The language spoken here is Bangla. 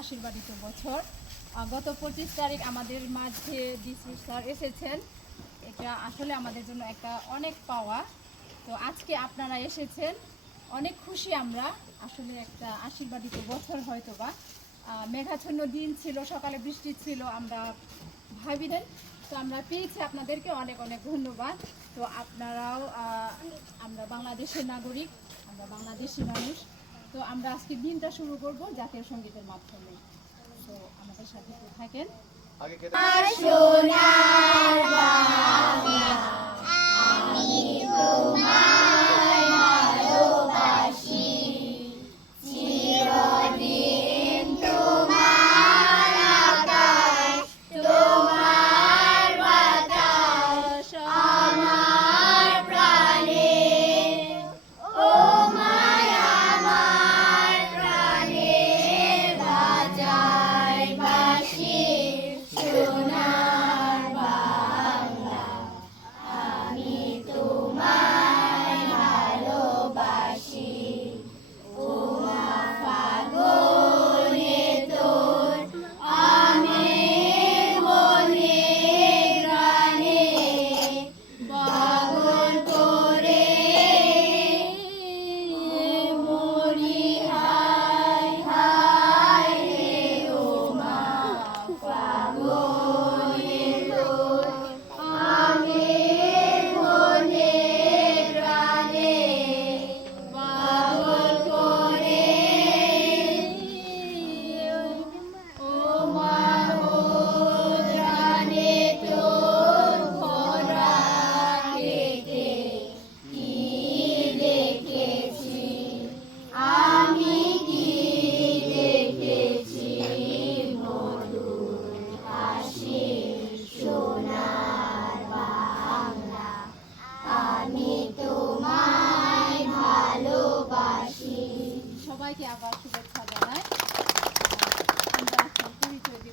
আশীর্বাদিত বছর। গত পঁচিশ তারিখ আমাদের মাঝে ডিসি স্যার এসেছেন। এটা আসলে আমাদের জন্য একটা অনেক পাওয়া। তো আজকে আপনারা এসেছেন। অনেক খুশি আমরা। আসলে একটা আশীর্বাদিত বছর মেঘাচ্ছন্ন দিন ছিল, সকালে বৃষ্টি ছিল, আমরা ভাবি দেন তো আমরা পেয়েছি আপনাদেরকে অনেক অনেক ধন্যবাদ। তো আপনারাও আমরা বাংলাদেশের নাগরিক, আমরা বাংলাদেশি মানুষ। তো আমরা আজকে দিনটা শুরু করব জাতীয় সঙ্গীতের মাধ্যমে। তো আমাদের সাথে থাকেন? আগে ማኪያ ባችሁ በተገናኝ